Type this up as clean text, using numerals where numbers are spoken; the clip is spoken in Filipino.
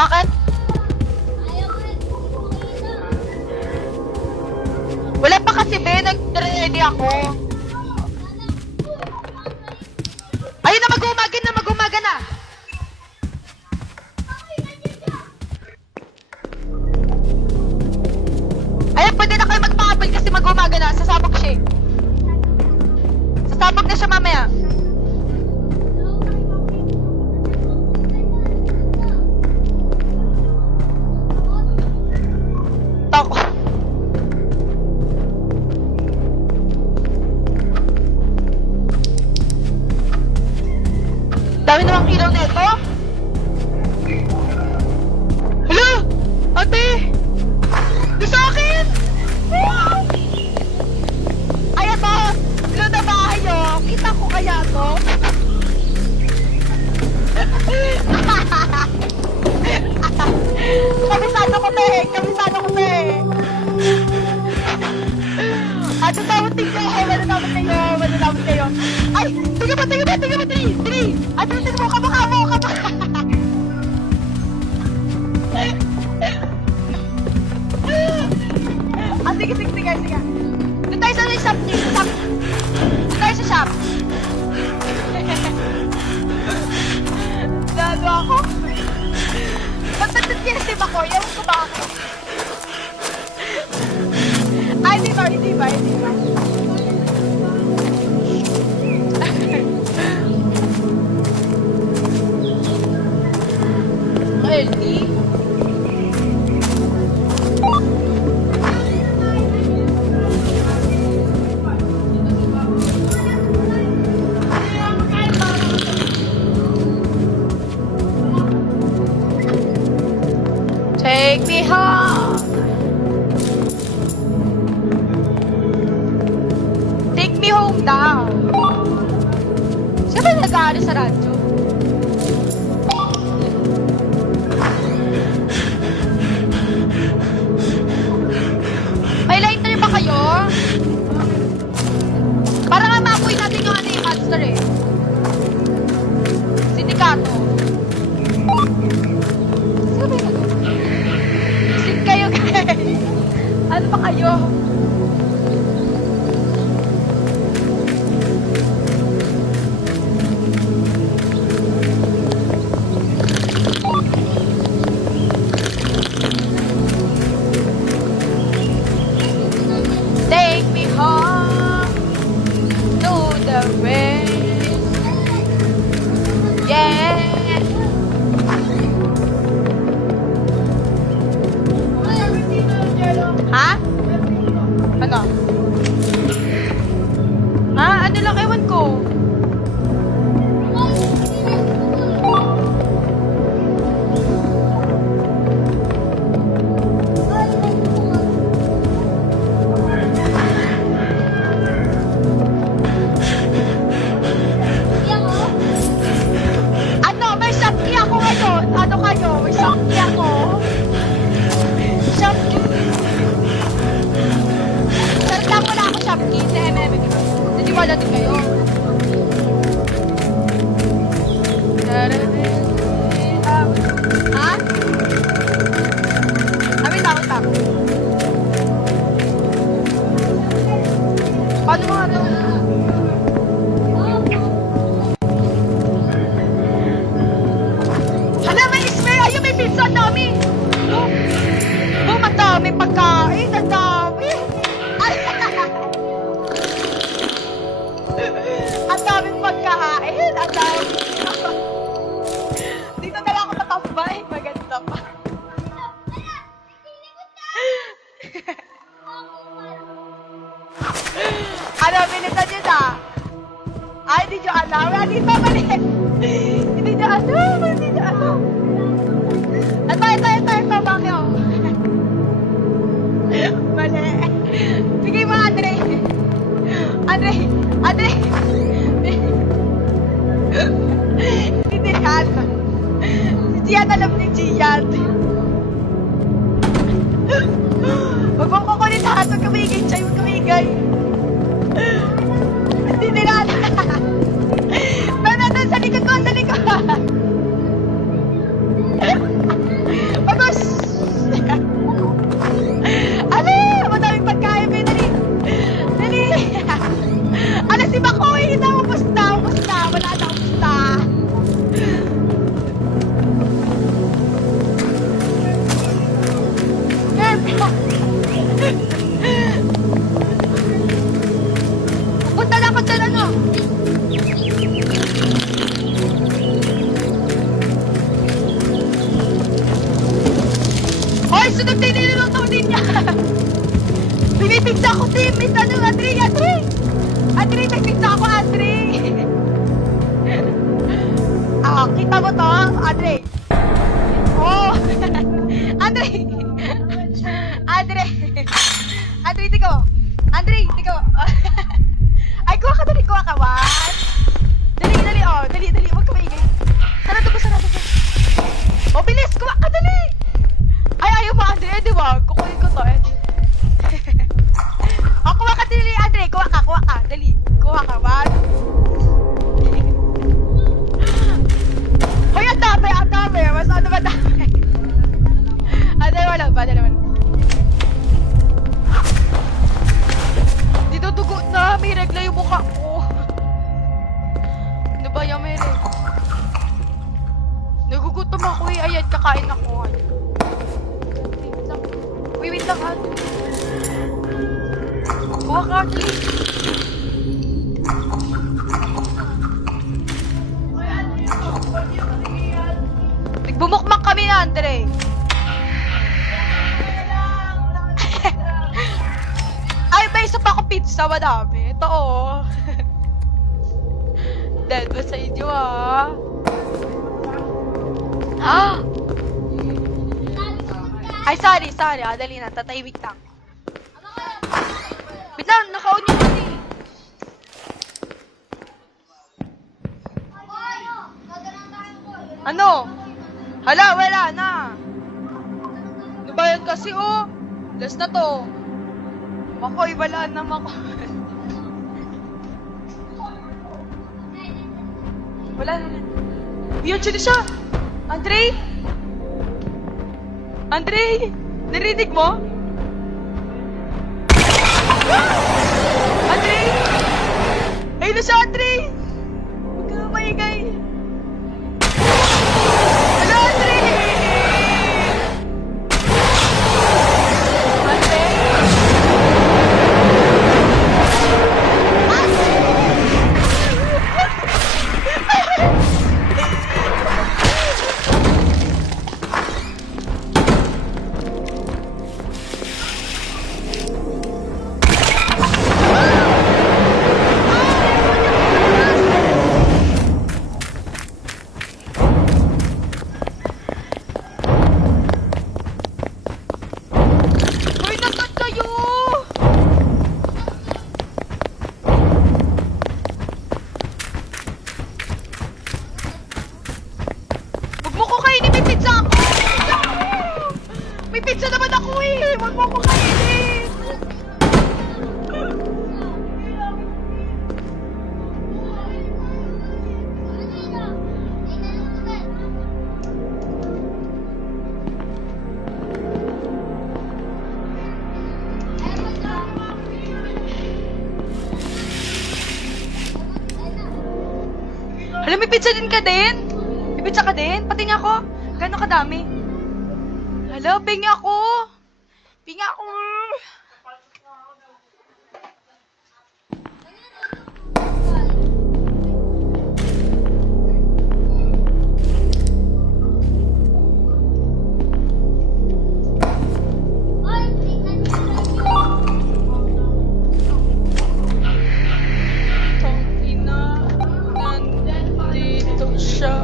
Bakit? Wala pa kasi, be. Nag-ready ako. Ayun na, mag-umaga na, mag-umaga na. Ayun, pwede na kayo magpakapal kasi mag-umaga na. Sasabog siya. Sasabog na siya mamaya. Tako. Dami namang ilaw na ito. Hala! Ate! Ito sa akin! Wow! Ay, ito! Ilaw na bahay nyo! Kita ko kaya to? Kabisado ko te! Kabisado ko te! Ano tawag tingin kayo? Ano tawag kayo? Ano tawag kayo? Ay! Tiga ba? Tiga ba? Tiga ba? Tiri! Ano tingin mo? Kabaka mo! Kabaka! Ah, sige, sige, sige, sige. Doon tayo sa shop niyo. Doon tayo sa shop. Lalo ako. Ba't nagtitisim ako? Ewan ko bakit. Ay, di ba? Hindi ba? Hindi ba? Early? Take me home. Take me home daw. Siya ba nag-aaral sa radyo? May lighter ba kayo? Para nga maapoy natin yung ano yung monster eh. Sindikato. Sino ba yung Isin kayo guys. Ano ba kayo? Take me home to the rain. Yeah. Ha? Ano? Ha? Ano lang ewan ko? Ano? May Shopee ako ngayon. Ano kayo? May Shopee ako. Shopee. Salita mo na ako Shopee sa MM. Naniwala din kayo. Ha? Wait lang. Paano mo ano? Hala, may spray! Ayun, may pizza! Ang dami! Oh, ang dami pagkain! Ang dami! Ay! Ang daming pagkain! Ang dami! Dito na lang ako tatambay. Maganda pa. Ano, bilisan nyo na? Ay, hindi nyo alam. Hindi pa mali. Hindi nyo alam. Hindi nyo alam. Ito, bakyo. Mali. Bigay mo, Andre. Andre. Hindi yan. Si Gian alam ni Gian. Huwag mong kukunin lahat. Huwag kamigay, Chay. Huwag kamigay. Hindi nila. Doon, sa likod ko, sa likod. pizza ako, teammate. Ano, Andre? Andre, may pizza ako, Andre. Ah, kita mo to, Andre? Oh. Andre. Andre. Andre, tigo. Andre, tigo. Ay, kuha ka, dali, kuha ka. One. Dali, oh. Dali, huwag ka maingay. Sarado ko. Oh, bilis, kuha ka, dali. Ay, ayaw mo, Andre. Eh, di ba? Kukunin ko to, eh. Oh, kuha ka, dali, Andre. Kuha ka. Dali, kuha ka. One. Hoy, ang dami. Mas ano ba dami? Dalawa lang ba? Dinudugo na. May regla yung mukha ko. Ano ba yan, may regla? Nagugutom ako eh. Ayan, kakain ako. Wait lang. Kuha ka, please. Nagbumukmak kami na, Andre. Ay, may isa pa ako pizza. Madami. Ito, oh. Dahil ba sa inyo, ah? Ah! Ay, sorry. Dali na. Tatahimik lang. Wait lang, naka-on yung ano eh. Ano? Hala, wala na. Ano ba yan kasi, oh? Last na to. Makoy, wala na, Makoy. Wala na. Yan, siya. Andre? Narinig mo? Andre? Ayun na siya, Andre! Huwag ka na maingay. Hala, Andre! Andre? Hoy, nasaan kayo? Huwag mo ko kainin, may pizza ako! May pizza naman ako eh! Huwag mo ko kainin! Hala, may pizza din ka din? May pizza ka din? Pati nga ako. Gano'ng kadami? Hala, pingi ako. Tangina, nandito siya.